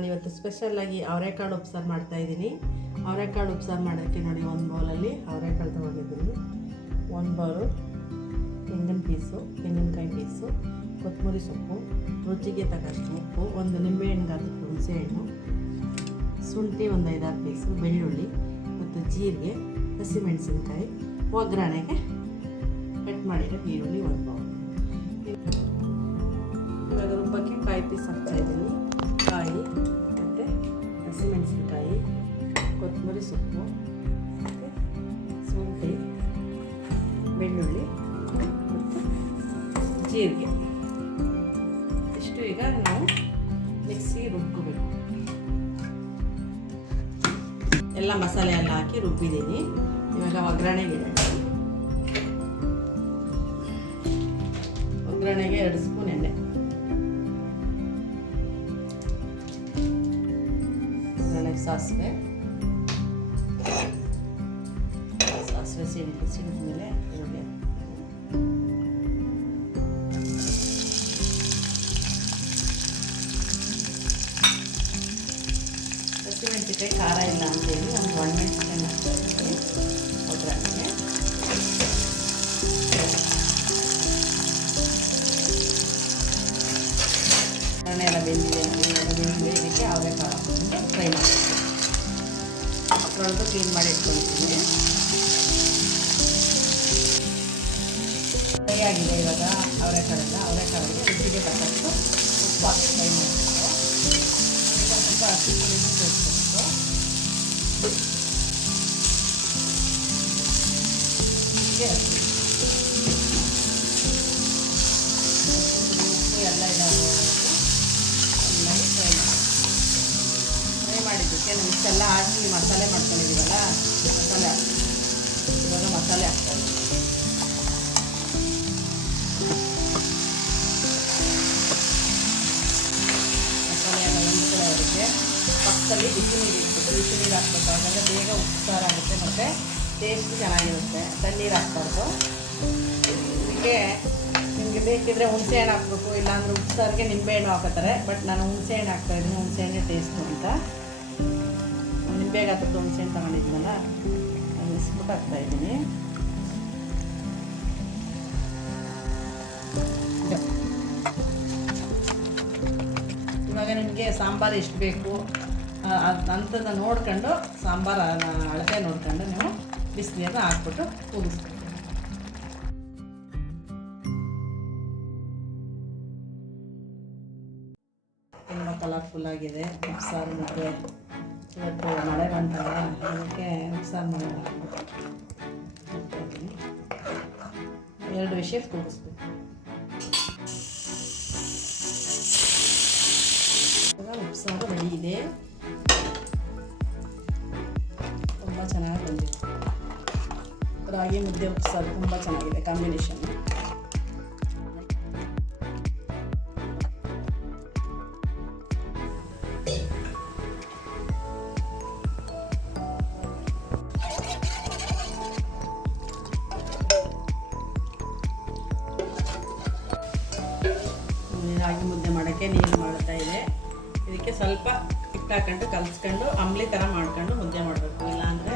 ನಾನಿವತ್ತು ಸ್ಪೆಷಲ್ಲಾಗಿ ಅವರೆಕಾಳು ಉಪ್ಸಾರು ಮಾಡ್ತಾಯಿದ್ದೀನಿ. ಅವರೆಕಾಳು ಉಪ್ಸಾರು ಮಾಡೋಕ್ಕೆ ನೋಡಿ, ಒಂದು ಬೌಲಲ್ಲಿ ಅವರೆಕಾಳು ತೊಗೊಂಡಿದ್ದೀನಿ. ಒಂದು ಬೌಲು ತೆಂಗಿನಕಾಯಿ ಪೀಸು, ಕೊತ್ತಂಬರಿ ಸೊಪ್ಪು, ರುಚಿಗೆ ತಕ್ಕಷ್ಟು ಉಪ್ಪು, ಒಂದು ನಿಂಬೆಹಣ್ಣು ಗಾತ್ರಕ್ಕೆ ಹುಣಸೆಹಣ್ಣು, ಶುಂಠಿ ಒಂದು 5-6 ಪೀಸು, ಬೆಳ್ಳುಳ್ಳಿ ಮತ್ತು ಜೀರಿಗೆ, ಹಸಿಮೆಣಸಿನ್ಕಾಯಿ, ಒಗ್ಗರಣೆಗೆ ಕಟ್ ಮಾಡಿರೋ ಈರುಳ್ಳಿ ಒಂದು ಬೌಲ್. ಇವಾಗ ರುಬ್ಬಕ್ಕೆ ಕಾಯಿ ಪೀಸ್ ಹಾಕ್ತಾಯಿದ್ದೀನಿ. ಕಾಯಿ ಮತ್ತು ಹಸಿಮೆಣಸಿನ್ಕಾಯಿ, ಕೊತ್ತಂಬರಿ ಸೊಪ್ಪು ಮತ್ತು ಶುಂಠಿ, ಬೆಳ್ಳುಳ್ಳಿ ಮತ್ತು ಜೀರಿಗೆ ಇಷ್ಟು ಈಗ ನಾವು ಮಿಕ್ಸಿ ರುಬ್ಕೋಬೇಕು. ಎಲ್ಲ ಮಸಾಲೆ ಎಲ್ಲ ಹಾಕಿ ರುಬ್ಬಿದ್ದೀನಿ. ಇವಾಗ ಒಗ್ಗರಣೆಗೆ 2 ಸ್ಪೂನ್ ಎಣ್ಣೆ, ಒಗ್ಗರಣೆಗೆ ಸಾಸಿವೆ ಸಿಡಿದ್ಮೇಲೆ ಈರುಳ್ಳಿ, ಹಸಿಮೆಣಸಿನ್ಕಾಯಿ ಖಾರ ಇಲ್ಲ ಅಂತೇಳಿ ಒಂದು ಒಣಮೆಣಸಿನ್ಕಾಯಿ ಹಾಕ್ತೀನಿ ಒಗ್ಗರಣೆಗೆ. ಒಗ್ಗರಣೆ ಎಲ್ಲ ಬೆಂದಿದೆ. ಇದಕ್ಕೆ ಅವರೆಕಾಳು ಹಾಕ್ಕೊಂಡು ಫ್ರೈ ಮಾಡ್ತೀನಿ. ತೊಳೆದು ಕ್ಲೀನ್ ಮಾಡಿ ಇಟ್ಕೊಳ್ತೀನಿ. ಫ್ರೈ ಆಗಿದೆ. ಇವಾಗ ಅವರೆಕಾಳಿಗೆ ರುಚಿಗೆ ತಕ್ಕಷ್ಟು ಉಪ್ಪು ಹಾಕಿ ಫ್ರೈ ಮಾಡಬೇಕು. ಸ್ವಲ್ಪ ಹಸಿ ಪುಡಿನೂ ಸೇರಿಸ್ಬೇಕು. ಉಪ್ಪು ಎಲ್ಲ ಚೆನ್ನಾಗಿ ಫ್ರೈ ಮಾಡಿದ್ದಕ್ಕೆ ನಾವು ಇಷ್ಟೆಲ್ಲ ಹಾಕಿ ಮಸಾಲೆ ಮಾಡ್ಕೊಂಡಿದ್ದೀವಲ್ಲ, ಇವಾಗ ಮಸಾಲೆ ಹಾಕ್ತಾರೆ. ಮಸಾಲೆ ಎಲ್ಲ ಹೊಂದ್ಕೊಳ್ಳೋದಕ್ಕೆ ಪಕ್ಕದಲ್ಲಿ ಬಿಸಿ ನೀರು ಇಟ್ಬಿಟ್ಟು ಬಿಸಿ ನೀರು ಹಾಕ್ಬೇಕಾದ್ರೆ ಬೇಗ ಉಪ್ಸಾರು ಆಗುತ್ತೆ ಮತ್ತು ಟೇಸ್ಟ್ ಚೆನ್ನಾಗಿರುತ್ತೆ. ತಣ್ಣೀರು ಹಾಕ್ಬಾರ್ದು. ಇದಕ್ಕೆ ನಿಮಗೆ ಬೇಕಿದ್ರೆ ಹುಣಸೆಹಣ್ಣು ಹಾಕ್ಬೇಕು, ಇಲ್ಲಾಂದ್ರೆ ಉಪ್ಸಾರಿಗೆ ನಿಂಬೆಹಣ್ಣು ಹಾಕೋತಾರೆ. ಬಟ್ ನಾನು ಹುಣಸೆಹಣ್ಣು ಹಾಕ್ತಾಯಿದ್ದೀನಿ. ಹುಣಸೆಹಣ್ಣೆ ಟೇಸ್ಟು ಅಂತ ನಿಂಬೆಗೆ ಹಾಕಿದ್ದು ಹುಣಸೆಹಣ್ಣು ತಗೊಂಡಿದ್ದೀನಲ್ಲ, ಇಸ್ಬಿಟ್ಟು ಹಾಕ್ತಾಯಿದ್ದೀನಿ. ಇವಾಗ ನಿಮಗೆ ಸಾಂಬಾರು ಎಷ್ಟು ಬೇಕು ಅಂಥದ್ದು ನೋಡ್ಕೊಂಡು, ಸಾಂಬಾರು ಅಳತೆ ನೋಡ್ಕೊಂಡು ನೀವು ಬಿಸಿನೀರನ್ನ ಹಾಕ್ಬಿಟ್ಟು ಕೂಗಿಸ್ಬೇಕು. ತುಂಬ ಕಲರ್ಫುಲ್ಲಾಗಿದೆ ಉಪ್ಸಾರು. ಮತ್ತು ಇವತ್ತು ಮಳೆ ಬಂತಲ್ಲ, ಅದಕ್ಕೆ ಉಪ್ಸಾರು ಮಾಡ್ತಾಯಿದ್ದೀನಿ. 2 ವಿಷಲ್ ಕೂಗಿಸ್ಬೇಕು. ಉಪ್ಸಾರು ರೆಡಿ ಇದೆ. ತುಂಬ ಚೆನ್ನಾಗಿ ಬಂದಿದೆ. ರಾಗಿ ಮುದ್ದೆ ಉಪ್ಸಾರು ತುಂಬ ಚೆನ್ನಾಗಿದೆ ಕಾಂಬಿನೇಷನ್. ರಾಗಿ ಮುದ್ದೆ ಮಾಡೋಕ್ಕೆ ನೀರು ಮಾಡ್ತಾ ಇದೆ. ಇದಕ್ಕೆ ಸ್ವಲ್ಪ ಹಿಟ್ಟು ಹಾಕೊಂಡು ಕಲಿಸ್ಕೊಂಡು ಅಂಬ್ಲಿ ಥರ ಮಾಡ್ಕೊಂಡು ಮುದ್ದೆ ಮಾಡಬೇಕು. ಇಲ್ಲಾಂದರೆ